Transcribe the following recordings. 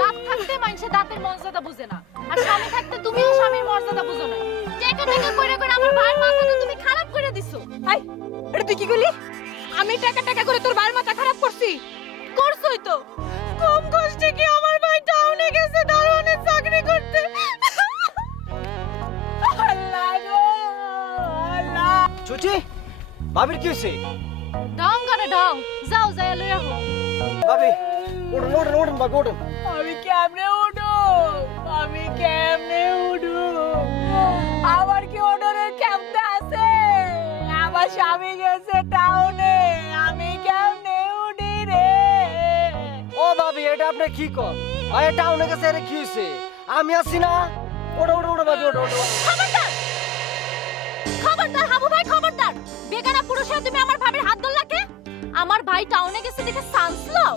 দাঁত থাকতে মানুষে দাঁতের মর্যাদা বুঝে না, আর স্বামী থাকতে তুমিও স্বামীর মর্যাদা বুঝো না। টেকা টেকা করে করে আমার ভাইয়ের মাথাটা তুমি খারাপ করে দিছো। আই এটা তুই কি করলি? আমি টাকা টাকা করে তোর ভাইয়ের মাথা খারাপ করছি? করছই তো। কম কষ্টে কি আমার ভাই টাউনে গেছে দারোয়ানের চাকরি করতে। আল্লাহ গো আল্লাহ। চুচি ভাবির কি হয়েছে? ঢং করে ঢং, যাও যাই লই আহো। ভাবি ওঠেন ওঠেন ওঠেন ভাবি ওঠেন। আমি কেমনে উঠো? আমি কেমনে উঠো? আমার কি ওঠনের ক্ষমতা আছে? আমার স্বামী গেছে টাউনে, আমি কেমনে উঠি রে? ও ভাবি এটা আপনি কি কর? আরে টাউনে গেছে আরে কি হয়েছে? আমি আছি না। ওঠো ওঠো ওঠো ভাবি ওঠো ওঠো। খবরদার খবরদার হাবু ভাই, খবরদার। বেগানা পুরুষে তুমি আমার ভাবির হাত ধরলা কে? আমার ভাই টাউনে গেছে দেখে চান্স লও।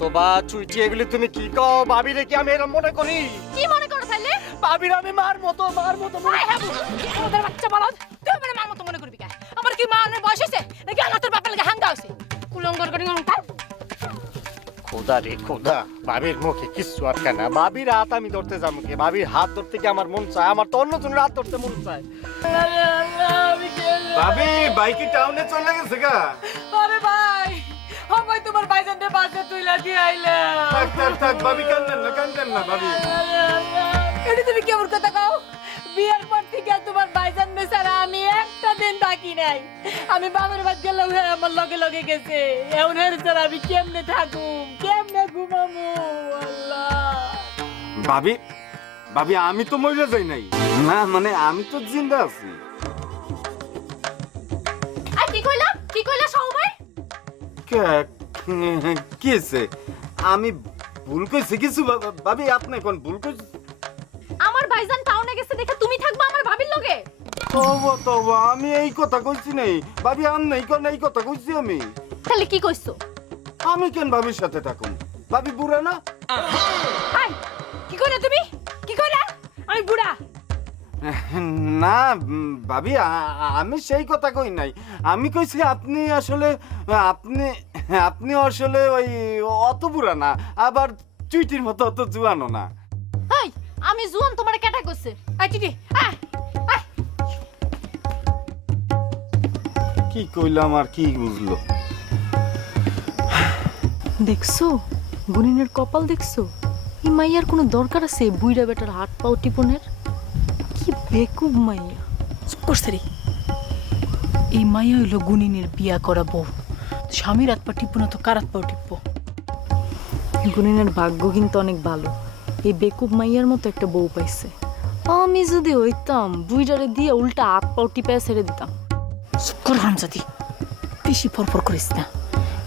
তোবা চুইটি এগুলি তুমি কি কও? ভাবি রে কি আমি এরকম মনে করি? কি মনে করে ফেললে? ভাবির আমি মার মতো মনে আই হাবু, ওদের বাচ্চা বলদ, তুই আমার মার মতো মনে করবি কেন? আমার কি মা অনেক বয়স হয়েছে নাকি আমার তোর বাপের লাগে হাঙ্গা হয়েছে? কুলঙ্গর করে তার খোদা রে খোদা, ভাবির মুখে কিচ্ছু আটকা না। ভাবির হাত আমি ধরতে যাবো কি? ভাবির হাত ধরতে কি আমার মন চায়? আমার তো অন্য জনের হাত ধরতে মন চায়। আমি গেলাম। ভাবি বাইকে টাউনে চলে গেছে গা। আরে ভাই, আমি তোমার ভাইজানকে বাসে তুইলা দিয়ে আইলাম। থাক ভাবি কান্দেন না ভাবি। এটা তুমি কেমন কথা কও? বিয়ের পর থেকে তোমার ভাইজান বেচারা আমি একটা দিন বাকি নাই। আমি বাবার বাদ গেলাম, আমার লগে লগে গেছে। এমন হয়েছে আমি কেমনে থাকুম, কেমনে ঘুমামু? আল্লাহ। ভাবি আমি তো মরে যাই নাই। না মানে আমি তো জিন্দা আছি। আর কি কইলা সাহু ভাই? কি হয়েছে? আমি ভুল কইছি কিছু ভাবি? আপনি কোন ভুল কইছি? আমার ভাইজান টাউনে গেছে দেখে তুমি থাকবা আমার ভাবির লগে? তবা আমি এই কথা কইছি নাই ভাবি। আম নাই কোন এই কথা কইছি আমি? তাহলে কি কইছো? আমি কেন ভাবির সাথে থাকুম? ভাবি বুড়া না? আই, কি কইলা তুমি? কি কইলা? আমি বুড়া? না ভাবি আমি সেই কথা কই নাই। আমি কইছি আপনি আসলে আপনি আসলে ওই অত বুড়া না, আবার চুইটির মতো অত জুয়ানো না। এই আমি জুয়ান তোমারে কেটা কইছে? আই চিটি, আয় আয়। কি কইলাম আর কি বুঝলো? দেখছো গুনিনের কপাল দেখছো? এই মাইয়ার কোনো দরকার আছে বুইড়া বেটার হাত পাও টিপনের? কি বেকুব মাইয়া। চুপ করছে রে। এই মাইয়া হইলো গুনিনের বিয়া করা বউ। স্বামীর হাত পা টিপবো না তো কার হাত পাও টিপবো? গুনিনের ভাগ্য কিন্তু অনেক ভালো, এই বেকুব মাইয়ার মতো একটা বউ পাইছে। আমি যদি হইতাম বুইড়ারে দিয়ে উল্টা হাত পাও টিপে ছেড়ে দিতাম। চুপ কর হামজাদি, বেশি ফরফর করিস না।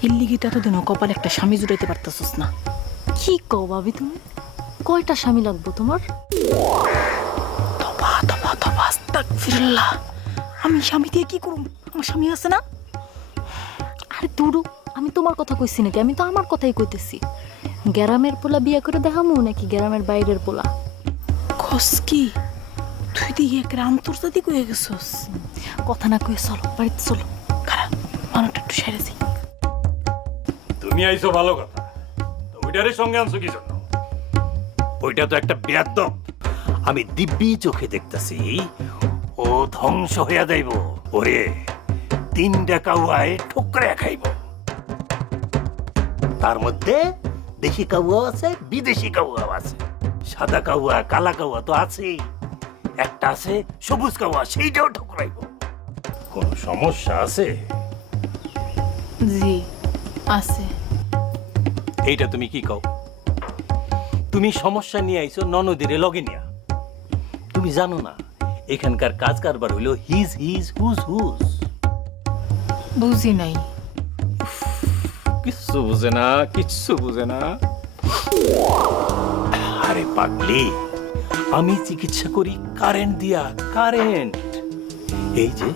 এর লিগিটা তো দিন কপালে একটা স্বামী জুড়াইতে পারতাছিস না। কি কও ভাবি তুমি? কয়টা স্বামী লাগবো তোমার? তবা তবা তবা আস্তাগফিরুল্লাহ। আমি স্বামী দিয়ে কি করব? আমার স্বামী আছে না? আরে দুরু, আমি তোমার কথা কইছি নাকি? আমি তো আমার কথাই কইতেছি। গ্রামের পোলা বিয়া করে দেখামু নাকি গ্রামের বাইরের পোলা? খস কি তুই দিয়ে একটা আন্তর্জাতিক হয়ে গেছস? কথা না কয়ে চলো বাড়িতে চলো। খারাপ মানুষটা একটু সেরে যাই। তুমি আইছো ভালো কথা, তো ওইটারে সঙ্গে আনছো কি জন্য? ওইটা তো একটা বেয়াদব। আমি দিব্যি চোখে দেখতেছি ও ধ্বংস হইয়া যাইব। ওরে 3টা কাউয়ায় ঠোকরে খাইব। তার মধ্যে দেশি কাউয়া আছে, বিদেশি কাউয়া আছে। সাদা কাউয়া কালা কাউয়া তো আছেই, একটা আছে সবুজ কাউয়া, সেইটাও ঠোকরাইব। কোন সমস্যা আছে? জি আছে। এইটা তুমি কি কও? তুমি সমস্যা নিয়ে আইছো ননদিরে লগে নিয়া। তুমি জানো না এখানকার কাজ কারবার হইলো হিজ হিজ হুজ হুজ। বুঝি নাই। কিচ্ছু বুঝে না, কিচ্ছু বুঝে না। আরে পাগলি, আমি চিকিৎসা করি কারেন্ট দিয়া। কারেন্ট, এই যে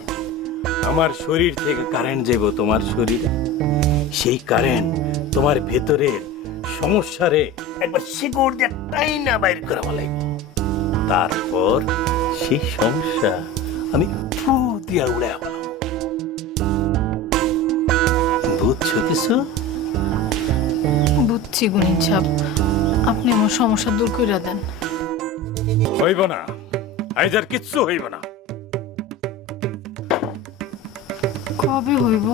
আমার শরীর থেকে কারেন্ট যাইব তোমার শরীরে, সেই কারেন্ট তোমার ভেতরের সমস্যারে একবার শিকড় দিয়ে টাইনা বাইর করে ফেলাইব। তারপর সেই সমস্যা আমি ফু দিয়া উড়ে ফেলাম। বুঝছো কিছু? বুঝছি। বুঝছি গুনিন সাহেব, আপনি আমার সমস্যা দূর করে দেন। হইব না, আজ আর কিচ্ছু হইব না। কবে হইব?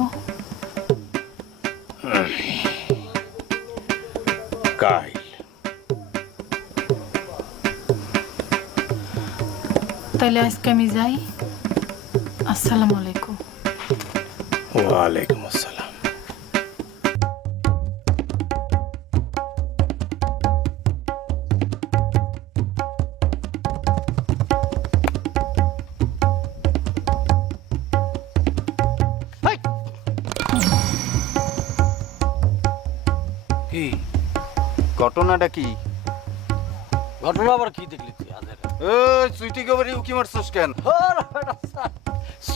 কাল। তাইলে আজকে আমি যাই। আসসালামু আলাইকুম। ওয়ালাইকুম আসসালাম। কি ঘটনাটা কি? ঘটনা আবার কি দেখলি তুই আদের? সুইটি গোবরে উকি মারছস কেন?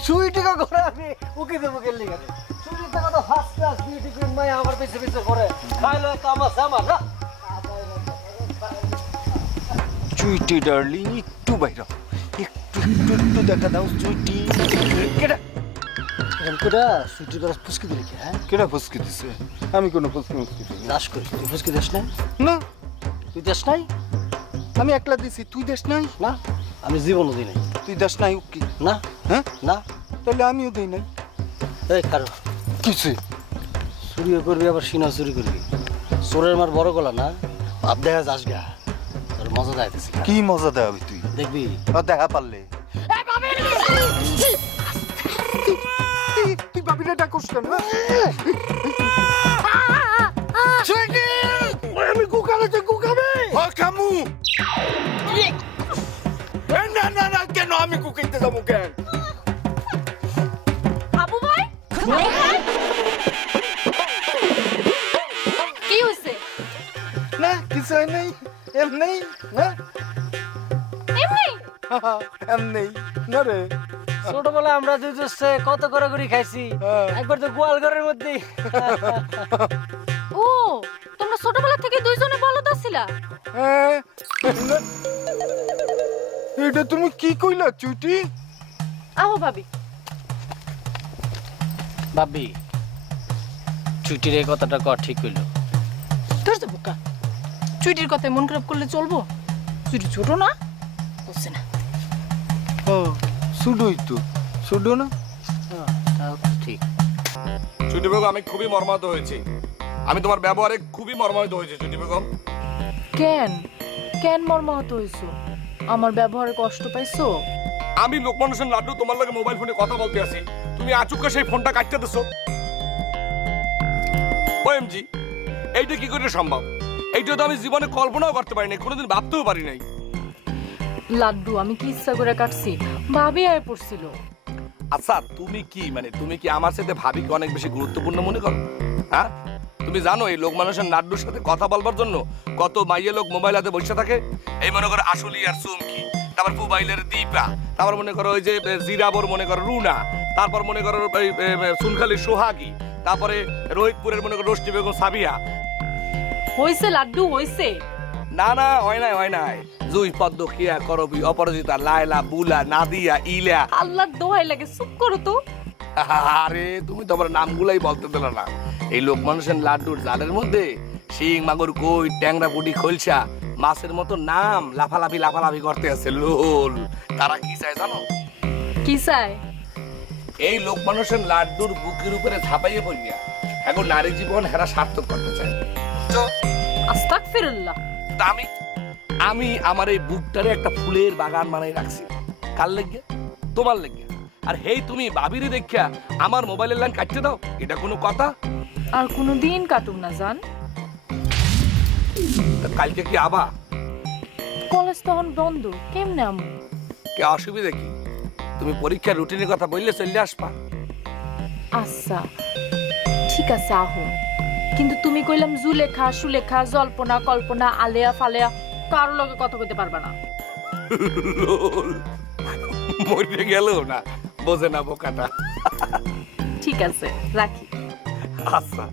সুইটিকে করে আমি উকি দেবো গেলি গেলে সুইটি টাকা তো ফার্স্ট ক্লাস বিউটি কুইন মাই আমার পিছে পিছে করে খাইলো কামাস আমার না। সুইটি ডার্লিং একটু বাইরে একটু একটু একটু দেখা দাও সুইটি। কেডা এরকমটা সুইটির কথা ফুসকি দিলি কি? হ্যাঁ কেডা ফুসকি দিছে? আমি কোনো ফুসকি মুসকি দিই না। দাস করি তুই ফুসকি দিস নাই? না তুই দেশ নাই? আমি একলা দিছি, তুই দেশ নাই? না আমি জীবনও দিই নাই। তুই দেশ নাই উকি? না হ্যাঁ না তাহলে আমিও দেই নাই। এই কারো কিছু চুরিও করবি আবার সিনাও চুরি করবি। চোরের মার বড় গলা না, ভাব দেখা যাস গা, তোর মজা যাইতেছি। কি মজা দেওয়াবি তুই? দেখবি দেখা পারলে তুই বাবিরে ডাকস কেন? আমি কুকালে তুই কুকাবে কামু না না না কেন আমি কুকাইতে যাবো কেন? হাবু ভাই কি হইছে? না কিছু হয় নাই, এমনি না এমনি এমনি না রে। ছোটবেলায় আমরা দুই দোস্তে কত কড়াকড়ি খাইছি, একবার তো গোয়াল ঘরের মধ্যে। ও তোমরা ছোটবেলা থেকে দুইজনে বলদ ছিলা? হ্যাঁ, না। এটা তুমি কি কইলা চুটি? আহো ভাবি। ভাবি ছুটির এই কথাটা কর ঠিক হইলো? তোর তো বোকা, চুইটির কথায় মন খারাপ করলে চলবো? চুইটি ছোট না, বুঝছে না। ও সুডোই তো সুডো না। তাও ঠিক। ছুটি বেগম, আমি খুবই মর্মাহত হয়েছি। আমি তোমার ব্যবহারে খুবই মর্মাহত হয়েছি ছুটি বেগম। কেন কেন মর্মাহত হইছো? আমার ব্যবহারে কষ্ট পাইছো? আমি লোকমান হোসেন লাড্ডু তোমার লাগে মোবাইল ফোনে কথা বলতে আছি, তুমি আচুক্কা সেই ফোনটা কাটতে দিছো। ওএমজি, এইটা কি করে সম্ভব? এইটা তো আমি জীবনে কল্পনাও করতে পারি নাই, কোনোদিন ভাবতেও পারি নাই। লাড্ডু আমি কি ইচ্ছা করে কাটছি? ভাবি আয় পড়ছিল। আচ্ছা তুমি কি তুমি কি আমার সাথে ভাবিকে অনেক বেশি গুরুত্বপূর্ণ মনে করো? হ্যাঁ, তুমি জানো এই লোক মানুষের লাড্ডুর সাথে কথা বলবার জন্য কত মাইয়ে লোক মোবাইল হাতে বসে থাকে? এই মনে করো আসলি আর চুমকি, তারপর মোবাইলের দীপা, তারপর মনে করো ওই যে জিরাবর মনে করো রুনা, তারপর মনে করো সুনখালির সোহাগী, তারপরে রোহিতপুরের মনে করো রোশনি বেগম সাবিয়া। হইছে লাড্ডু হইছে। না না হয় নাই হয় নাই। জুই পদ্ম কিয়া করবি অপরাজিতা লায়লা বুলা নাদিয়া ইলা। আল্লাহর দোহাই লাগে, চুপ করো তো। আরে তুমি তো আমার নামগুলাই বলতে দিল না। এই লোক মানুষের লাড্ডুর জালের মধ্যে শিং মাগুর কই ট্যাংরা পুটি খোলসা মাছের মতো নাম লাফালাফি লাফালাফি করতে আছে লোল। তারা কি চায় জানো? কি চাই? এই লোক মানুষের লাড্ডুর বুকের উপরে ঝাঁপাইয়ে পড়িয়া এখন নারী জীবন হেরা সার্থক করতে চায়। তো আস্তাগফিরুল্লাহ। তা আমি আমার এই বুকটারে একটা ফুলের বাগান বানাই রাখছি। কার লেগে? তোমার লেগে। আর হেই তুমি বাবিরে দেখিয়া আমার মোবাইলের লাইন কাটতে দাও, এটা কোনো কথা? আর কোনো দিন কাটুক না জান। তা কালকে কি আবা? কলেজ তখন বন্ধ, কেমনে আমু? কে অসুবিধা কি? তুমি পরীক্ষার রুটিনের কথা বললে চলে আসবা। আচ্ছা ঠিক আছে আহো, কিন্তু তুমি কইলাম জুলেখা সুলেখা জল্পনা কল্পনা আলেয়া ফালেয়া কারো লগে কথা কইতে পারবা না। মরে গেল না, বোঝে না বোকাটা। ঠিক আছে রাখি। আচ্ছা।